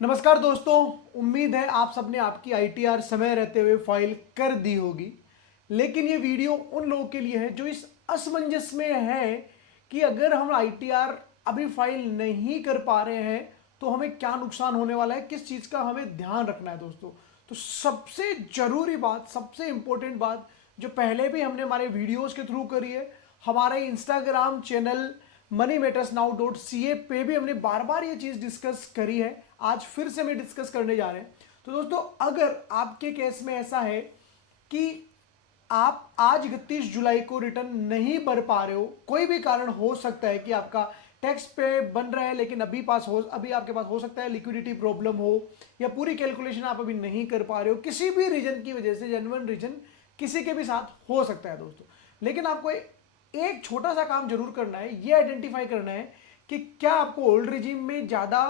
नमस्कार दोस्तों। उम्मीद है आप सबने आपकी आईटीआर समय रहते हुए फाइल कर दी होगी। लेकिन ये वीडियो उन लोगों के लिए है जो इस असमंजस में है कि अगर हम आईटीआर अभी फाइल नहीं कर पा रहे हैं तो हमें क्या नुकसान होने वाला है, किस चीज़ का हमें ध्यान रखना है दोस्तों। तो सबसे जरूरी बात, सबसे इंपॉर्टेंट बात जो पहले भी हमने हमारे वीडियोस के थ्रू करी है, हमारे इंस्टाग्राम चैनल moneymattersnow.ca पे भी हमने बार बार ये चीज़ डिस्कस करी है, आज फिर से मैं डिस्कस करने जा रहे हैं। तो दोस्तों, अगर आपके केस में ऐसा है कि आप आज 31 जुलाई को रिटर्न नहीं भर पा रहे हो, कोई भी कारण हो सकता है कि आपका टैक्स पे बन रहा है लेकिन अभी आपके पास हो सकता है लिक्विडिटी प्रॉब्लम हो, या पूरी कैलकुलेशन आप अभी नहीं कर पा रहे हो, किसी भी रीजन की वजह से, जेन्युइन रीजन किसी के भी साथ हो सकता है दोस्तों। लेकिन आपको एक छोटा सा काम जरूर करना है, ये आइडेंटिफाई करना है कि क्या आपको ओल्ड रिजीम में ज्यादा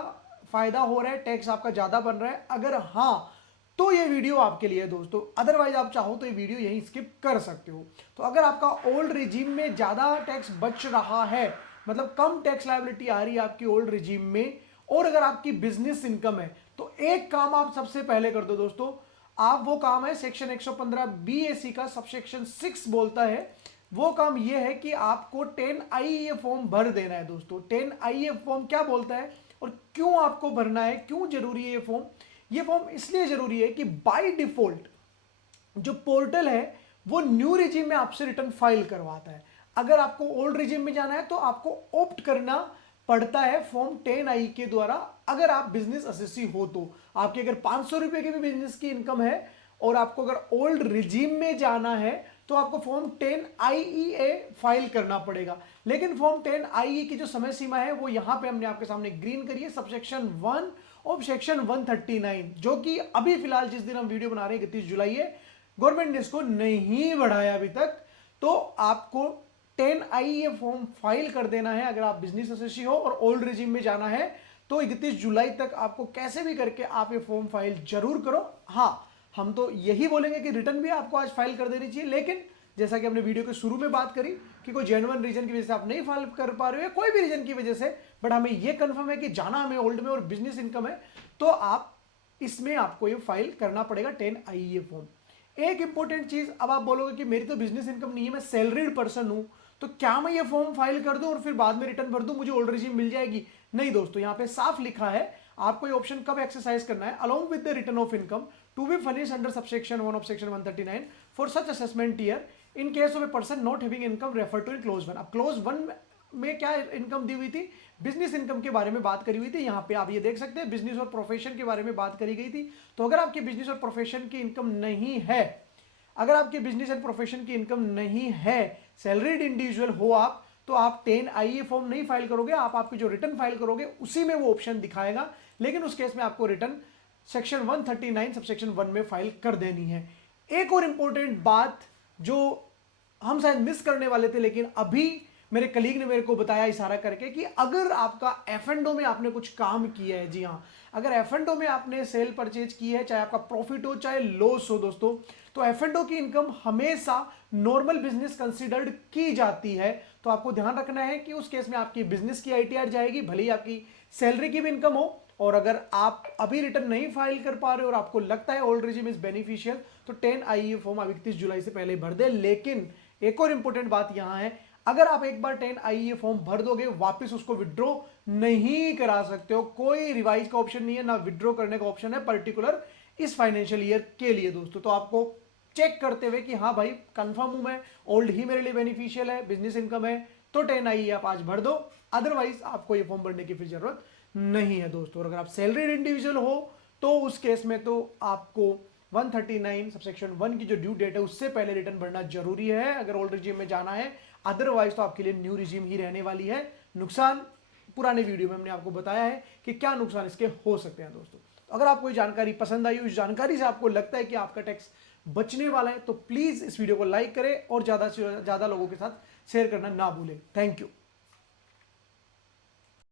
फायदा हो रहा है, टैक्स आपका ज्यादा बन रहा है। अगर हाँ, तो ये वीडियो आपके लिए है दोस्तों। अदरवाइज आप चाहो तो ये वीडियो यहीं स्किप कर सकते हो। तो अगर आपका ओल्ड रिजीम में ज्यादा टैक्स बच रहा है, मतलब कम टैक्स लायबिलिटी आ रही है आपकी ओल्ड रिजीम में, और अगर आपकी बिजनेस इनकम है, तो एक काम आप सबसे पहले कर दो दोस्तों। आप वो काम है सेक्शन 115 BAC का सबसेक्शन 6 बोलता है, वो काम ये है कि आपको 10IE फॉर्म भर देना है दोस्तों। 10IE फॉर्म क्या बोलता है और क्यों आपको भरना है, क्यों जरूरी है ये फॉर्म? ये फॉर्म इसलिए जरूरी है कि बाय डिफॉल्ट जो पोर्टल है वो न्यू रिजीम में आपसे रिटर्न फाइल करवाता है। अगर आपको ओल्ड रिजीम में जाना है तो आपको ऑप्ट करना पड़ता है फॉर्म 10I के द्वारा। अगर आप बिजनेस असेसी हो तो आपके अगर 500 रुपए की भी बिजनेस की इनकम है और आपको अगर ओल्ड रिजीम में जाना है तो आपको फॉर्म 10IE फाइल करना पड़ेगा। लेकिन फॉर्म 10IE की जो समय सीमा है वो यहां पे हमने आपके सामने ग्रीन करी है, सबसेक्शन 1 और सेक्शन 139, जो कि अभी फिलहाल जिस दिन हम वीडियो बना रहे हैं 31 जुलाई है, गवर्नमेंट ने इसको नहीं बढ़ाया अभी तक। तो आपको 10IE फॉर्म फाइल कर देना है अगर आप बिजनेस एसोसी हो और ओल्ड रिजीम में जाना है। तो 31 जुलाई तक आपको कैसे भी करके आप ये फॉर्म फाइल जरूर करो। हाँ, हम तो यही बोलेंगे कि रिटर्न भी आपको आज फाइल कर देनी चाहिए, लेकिन जैसा कि हमने वीडियो के शुरू में बात करी कि कोई जेन्युइन रीजन की वजह से आप नहीं फाइल कर पा रहे हो या कोई भी रीजन की वजह से, बट हमें ये कंफर्म है कि जाना हमें ओल्ड में और बिजनेस इनकम है, तो आप इसमें आपको ये फाइल करना पड़ेगा 10IE फॉर्म। एक इंपॉर्टेंट चीज, अब आप बोलोगे कि मेरी तो बिजनेस इनकम नहीं है, मैं सैलरीड पर्सन हूं, तो क्या मैं ये फॉर्म फाइल कर दूं और फिर बाद में रिटर्न भर दूं, मुझे ओल्ड रिजीम मिल जाएगी? नहीं दोस्तों, यहां पे साफ लिखा है आपको ये ऑप्शन कब एक्सरसाइज करना है। Along with the return of income to be furnished under subsection 1 of section 139 for such assessment year in case of a person not having income refer to in clause 1। अब close 1 में क्या income दी हुई थी? Business income के बारे में बात करी हुई थी। यहाँ पे आप ये देख सकते हैं बिजनेस और प्रोफेशन के बारे में बात करी गई थी। तो अगर आपके बिजनेस और प्रोफेशन की इनकम नहीं है, अगर आपके बिजनेस एंड प्रोफेशन की इनकम नहीं है, सैलरीड इंडिविजुअल हो आप, तो आप 10IE फॉर्म नहीं फाइल करोगे। आप आपकी जो रिटर्न फाइल करोगे उसी में वो ऑप्शन दिखाएगा, लेकिन उस केस में आपको रिटर्न सेक्शन 139 सबसेक्शन 1 में फाइल कर देनी है। एक और इंपॉर्टेंट बात जो हम शायद मिस करने वाले थे, लेकिन अभी मेरे कलीग ने मेरे को बताया इशारा करके कि अगर आपका F&O में आपने कुछ काम किया है, जी हाँ, अगर F&O में आपने सेल परचेज की है, चाहे आपका प्रॉफिट हो चाहे लॉस हो दोस्तों, तो F&O की इनकम हमेशा नॉर्मल बिजनेस कंसीडर्ड की जाती है। तो आपको ध्यान रखना है कि उस केस में आपकी बिजनेस की आईटीआर जाएगी, भले ही आपकी सैलरी की भी इनकम हो। और अगर आप अभी रिटर्न नहीं फाइल कर पा रहे और आपको लगता है ओल्ड रिजीम इज बेनिफिशियल, तो 10IE फॉर्म आप 31 जुलाई से पहले भर दे। लेकिन एक और इंपॉर्टेंट बात यहां है, अगर आप एक बार 10IE फॉर्म भर दोगे, वापस उसको विड्रॉ नहीं करा सकते हो। कोई रिवाइज का ऑप्शन नहीं है, ना विड्रॉ करने का ऑप्शन है पर्टिकुलर इस फाइनेंशियल ईयर के लिए दोस्तों। तो आपको चेक करते हुए कि हाँ भाई कंफर्म हूं मैं, ओल्ड ही मेरे लिए बेनिफिशियल है, बिजनेस इनकम है, तो 10IE आप आज भर दो। अदरवाइज आपको ये फॉर्म भरने की फिर जरूरत नहीं है दोस्तों। और अगर आप सैलरीड इंडिविजुअल हो तो उस केस में तो आपको 139 सबसेक्शन 1 की जो ड्यू डेट है उससे पहले रिटर्न भरना जरूरी है अगर ओल्ड रिजीम में जाना है। अदरवाइज तो आपके लिए न्यू रिजीम ही रहने वाली है। नुकसान पुराने वीडियो में हमने आपको बताया है कि क्या नुकसान इसके हो सकते हैं दोस्तों। तो अगर आपको ये जानकारी पसंद आई, उस जानकारी से आपको लगता है कि आपका टैक्स बचने वाला है, तो प्लीज इस वीडियो को लाइक करें और ज्यादा से ज्यादा लोगों के साथ शेयर करना ना भूलें। Thank you.